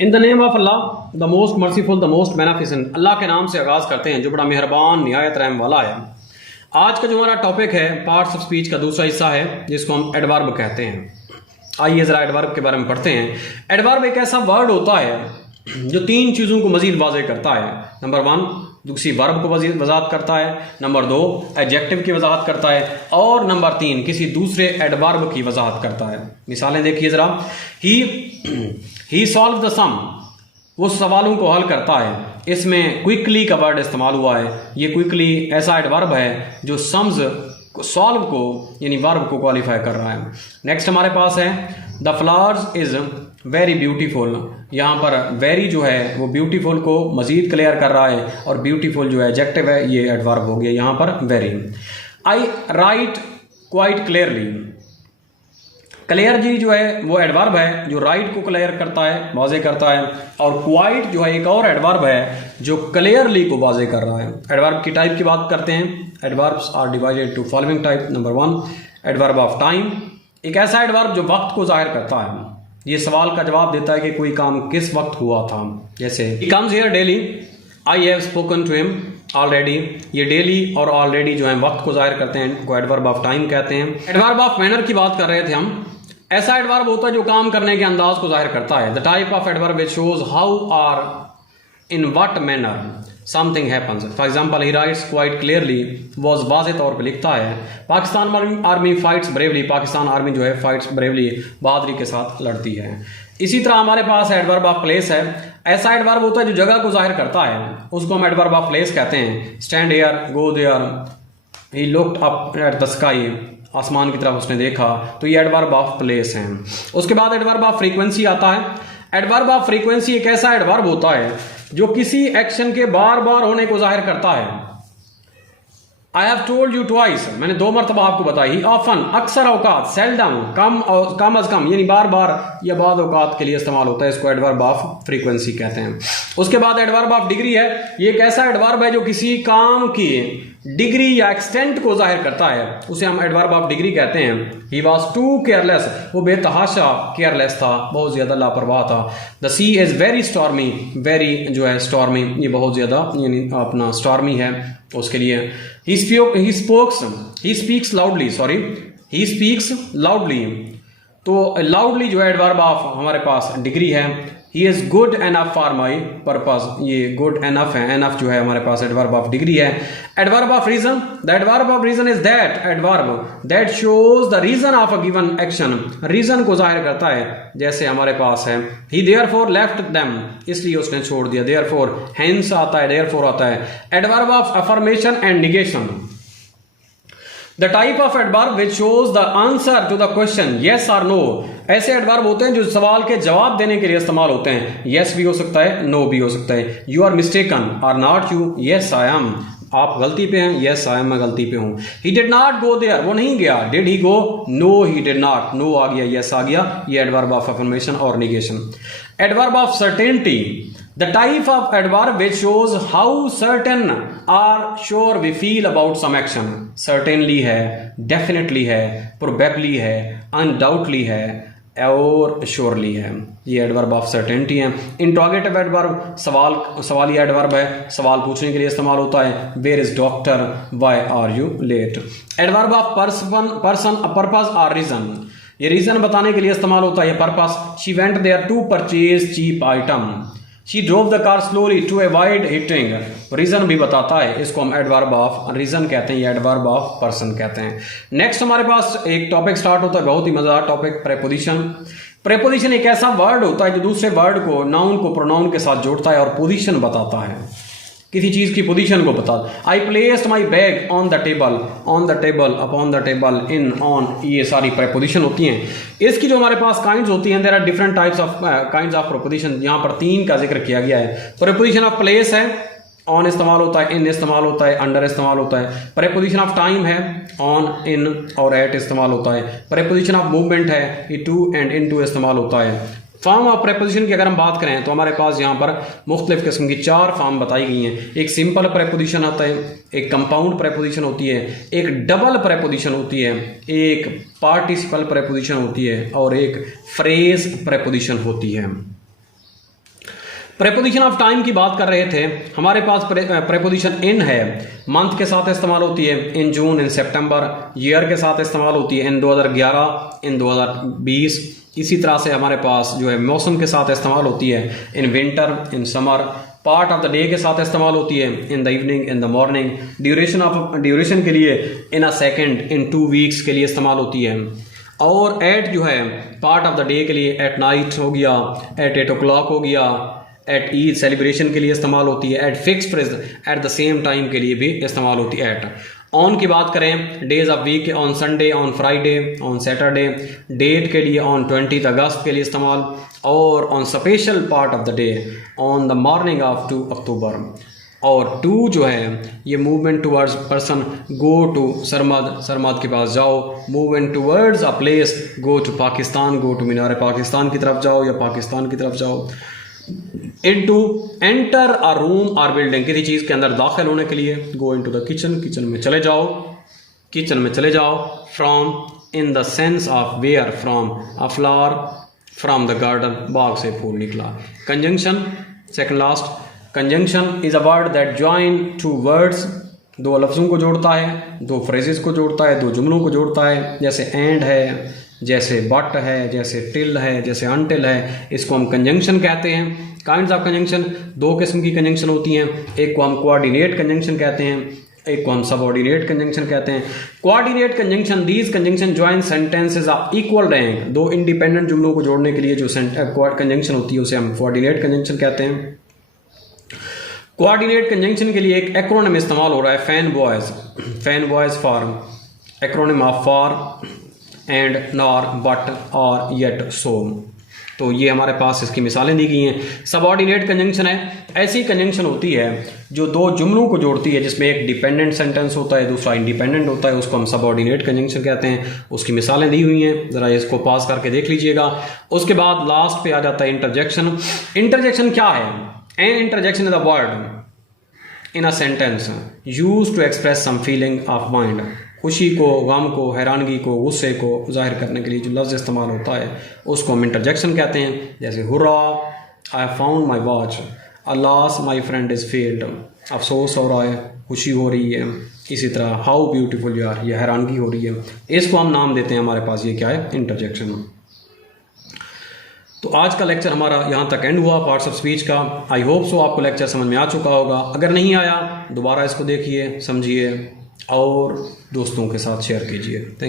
In the name of Allah the most merciful the most beneficent. अल्लाह के नाम से आगाज़ करते हैं जो बड़ा मेहरबान निहायत रहम वाला है। आज का जो हमारा टॉपिक है पार्ट्स ऑफ स्पीच का दूसरा हिस्सा है जिसको हम एडवर्ब कहते हैं। आइए ज़रा एडवर्ब के बारे में पढ़ते हैं। एडवर्ब एक ऐसा वर्ड होता है जो तीन चीज़ों को मज़ीद वाज़ेह करता है। नंबर 1 किसी वर्ब को वजाहत करता है, नंबर 2 एडजेक्टिव की वजाहत करता है और नंबर 3 किसी दूसरे एडवर्ब की वजाहत करता है। मिसालें देखिए ज़रा। ही सॉल्व द सम, वो सवालों को हल करता है। इसमें क्विकली का वर्ड इस्तेमाल हुआ है। ये क्विकली ऐसा एडवर्ब है जो सम्स सॉल्व को यानी वर्ब को क्वालिफाई कर रहा है। नेक्स्ट हमारे पास है the flowers is very beautiful. यहाँ पर वेरी जो है वो ब्यूटीफुल को मज़ीद क्लियर कर रहा है और ब्यूटीफुल जो है एडजेक्टिव है ये एडवर्ब हो गया यहाँ पर वेरी। आई राइट क्वाइट क्लियरली। क्लियर जी जो है वो एडवर्ब है जो राइट को क्लियर करता है, वाज़ेह करता है, और क्वाइट जो है एक और एडवर्ब है जो क्लियरली को वाज़ेह कर रहा है। एडवर्ब की टाइप की बात करते हैं। Adverbs are divided to following type. Number 1 adverb of time, एक ऐसा एडवर्ब जो वक्त को जाहिर करता है। ये सवाल का जवाब देता है कि कोई काम किस वक्त हुआ था। जैसे ही comes here daily, I have spoken to him already. ये डेली और ऑलरेडी जो है वक्त को जाहिर करते हैं, इनको एडवर्ब ऑफ टाइम कहते हैं। एडवर्ब ऑफ मैनर की बात कर रहे थे हम। ऐसा एडवर्ब होता है जो काम करने के अंदाज को जाहिर करता है। The type of adverb which shows how are in what manner something happens. For example he writes quite clearly, वॉज वाज़ेह तौर पर लिखता है। Pakistan army fights bravely, Pakistan army जो है फाइट्स ब्रेवली, बहादुरी के साथ लड़ती है। इसी तरह हमारे पास एडवर्ब ऑफ प्लेस है। ऐसा एडवर्ब होता है जो जगह को जाहिर करता है, उसको हम एडवर्ब ऑफ प्लेस कहते हैं। Stand here, go there, he looked up at the sky, आसमान की तरफ उसने देखा, तो ये एडवर्ब ऑफ प्लेस है। उसके बाद एडवर्ब ऑफ फ्रीक्वेंसी आता है। एडवर्ब ऑफ फ्रीक्वेंसी एक ऐसा एडवर्ब होता है जो किसी एक्शन के बार बार होने को जाहिर करता है। I have told you twice, मैंने 2 मरतबा आपको बताई। ऑफन, अक्सर औकात, सेल्डम, कम अज कम, यानी बार बार या बाद औकात के लिए इस्तेमाल होता है। इसको एडवर्ब ऑफ फ्रीक्वेंसी कहते हैं। उसके बाद एडवर्ब ऑफ डिग्री है। ये एक ऐसा एडवर्ब है जो किसी काम की डिग्री या एक्सटेंट को जाहिर करता है, उसे हम एडवर्ब ऑफ डिग्री कहते हैं। ही वॉज टू केयरलेस, वो बेतहाशा केयरलेस था, बहुत ज्यादा लापरवाह था। The sea is very stormy, very जो है स्टॉर्मी, ये बहुत ज्यादा यानी अपना स्टॉर्मी है उसके लिए। He speaks loudly, sorry he speaks loudly, तो लाउडली जो है एडवर्ब ऑफ हमारे पास डिग्री है। He is good enough for my purpose, ये गुड एनफ है, एनफ जो है हमारे पास एडवर्ब ऑफ डिग्री है। Adverb of reason, the adverb of reason is that adverb that shows the reason of a given action, reason को जाहिर करता है। जैसे हमारे पास है ही देयरफॉर लेफ्ट देम, इसलिए उसने छोड़ दिया। देयरफॉर हेंस आता है, देयरफॉर आता है। Adverb of affirmation and negation, the type of adverb which shows the answer to the question yes और नो। ऐसे एडवर्ब होते हैं जो सवाल के जवाब देने के लिए इस्तेमाल होते हैं। येस भी हो सकता है, नो भी हो सकता है। You are mistaken, are not you, yes I am, आप गलती पे हैं, येस आई एम, मैं गलती पे हूं। He did not go there, वो नहीं गया। Did he go, no he did not, no आ गया, येस आ गया। ये एडवर्ब ऑफ अफर्मेशन और negation. Adverb of certainty, the type of adverb which shows how certain or sure we feel about some action. Certainly है, definitely है, probably है, undoubtedly है और surely है। ये एडवर्ब ऑफ सर्टेनिटी है। इंट्रोगेटिव एडवर्ब सवाली एडवर्ब है, सवाल पूछने के लिए इस्तेमाल होता है। Where is doctor, why are you late. Adverb of person, purpose और रीजन, ये रीजन बताने के लिए इस्तेमाल होता है। Purpose, she went there to purchase cheap item. She drove the car slowly to avoid hitting, reason भी बताता है, इसको हम एडवर्ब ऑफ रीजन कहते हैं या एडवर्ब ऑफ पर्सन कहते हैं। नेक्स्ट हमारे पास एक टॉपिक स्टार्ट होता है, बहुत ही मजेदार टॉपिक, प्रेपोजिशन। प्रेपोजिशन एक ऐसा वर्ड होता है जो दूसरे वर्ड को, नाउन को प्रोनाउन के साथ जोड़ता है और पोजीशन बताता है, किसी चीज की पोजीशन को बता। I placed my bag on the table, on the table, upon the table, in, on, ये सारी प्रेपोजिशन होती हैं। इसकी जो हमारे पास काइंड्स होती हैं, there are different types of kinds of preposition. यहाँ पर 3 का जिक्र किया गया है। प्रेपोजिशन ऑफ प्लेस है, ऑन इस्तेमाल होता है, इन इस्तेमाल होता है, अंडर इस्तेमाल होता है। प्रेपोजिशन ऑफ टाइम है, ऑन, इन और एट इस्तेमाल होता है। प्रेपोजिशन ऑफ मूवमेंट है, टू एंड इन टू इस्तेमाल होता है। फॉर्म ऑफ प्रेपोजिशन की अगर हम बात करें तो हमारे पास यहाँ पर मुख्तलिफ किस्म की 4 फॉर्म बताई गई हैं। एक सिंपल प्रेपोजिशन आता है, एक कंपाउंड प्रेपोजिशन होती है, एक डबल प्रेपोजिशन होती है, एक पार्टिसिपल प्रेपोजिशन होती है और एक फ्रेज प्रेपोजिशन होती है। प्रेपोजिशन ऑफ टाइम की बात कर रहे थे। हमारे पास प्रेपोजिशन इन है, मंथ के साथ इस्तेमाल होती है, इन जून, इन सितंबर। ईयर के साथ इस्तेमाल होती है, इन 2011, इन 2020। इसी तरह से हमारे पास जो है मौसम के साथ इस्तेमाल होती है, in winter, in summer. Part of the day के साथ इस्तेमाल होती है, in the evening, in the morning. Duration के लिए इन अ सेकेंड, इन 2 वीक्स के लिए इस्तेमाल होती है। और एट जो है पार्ट ऑफ द डे के लिए एट नाइट हो गया, एट 8 o'clock हो गया। एट ईद सेलिब्रेशन के लिए इस्तेमाल होती है। Eight fix phrase at the same time के लिए भी इस्तेमाल होती है। एट ऑन की बात करें, days of week, on Sunday, on Friday, on Saturday. Date के लिए ऑन 20 अगस्त के लिए इस्तेमाल, और on special part of the day on the morning of 2 October. और टू जो है ये movement towards person, go to Sarmad, Sarmad के पास जाओ। Movement towards a place, go to Pakistan, go to Minar Pakistan की तरफ जाओ या पाकिस्तान की तरफ जाओ। इनटू एंटर अ रूम और बिल्डिंग, किसी चीज़ के अंदर दाखिल होने के लिए। Go into the kitchen, kitchen में चले जाओ, किचन में चले जाओ। From in the sense of where, from a flower, from the garden, बाग से फूल निकला। Conjunction second last, conjunction is a word that join two words, दो लफ्ज़ों को जोड़ता है, दो फ्रेजेस को जोड़ता है, दो जुमलों को जोड़ता है। जैसे एंड है, जैसे बट है, जैसे टिल है, जैसे अनटिल है, इसको हम कंजंक्शन कहते हैं। काइंड्स ऑफ कंजंक्शन, दो किस्म की कंजंक्शन होती हैं। एक को हम कोऑर्डिनेट कंजंक्शन कहते हैं, एक को हम सबऑर्डिनेट कंजंक्शन कहते हैं। Coordinate conjunction, these conjunction join sentences of equal rank, दो इंडिपेंडेंट जुमलों को जोड़ने के लिए जो कंजंक्शन होती है उसे हम कोऑर्डिनेट कंजंक्शन कहते हैं। कोऑर्डिनेट कंजंक्शन के लिए एक एक्रोनिम इस्तेमाल हो रहा है, fan boys. Fan boys for acronym of for, and, nor, but, और, येट, सो। तो ये हमारे पास इसकी मिसालें दी गई हैं। सबऑर्डिनेट कंजंक्शन है, ऐसी कंजंक्शन होती है जो दो जुमलों को जोड़ती है, जिसमें एक डिपेंडेंट सेंटेंस होता है, दूसरा इंडिपेंडेंट होता है, उसको हम सबऑर्डिनेट कंजंक्शन कहते हैं। उसकी मिसालें दी हुई हैं, ज़रा इसको पास करके देख लीजिएगा। उसके बाद लास्ट पे आ जाता है इंटरजेक्शन। इंटरजेक्शन क्या है? An interjection is a word in a sentence used to express some feeling of mind, खुशी को, गम को, हैरानगी को, गुस्से को जाहिर करने के लिए जो लफ्ज़ इस्तेमाल होता है उसको हम इंटरजेक्शन कहते हैं। जैसे hurrah, I have found my watch, alas my friend is failed, अफसोस हो रहा है, खुशी हो रही है। इसी तरह हाउ ब्यूटीफुल यू आर, ये हैरानगी हो रही है, इसको हम नाम देते हैं हमारे पास, ये क्या है? इंटरजेक्शन। तो आज का लेक्चर हमारा यहाँ तक एंड हुआ, पार्ट्स ऑफ स्पीच का। आई होप सो आपको लेक्चर समझ में आ चुका होगा। अगर नहीं आया दोबारा इसको देखिए, समझिए और दोस्तों के साथ शेयर कीजिए। थैंक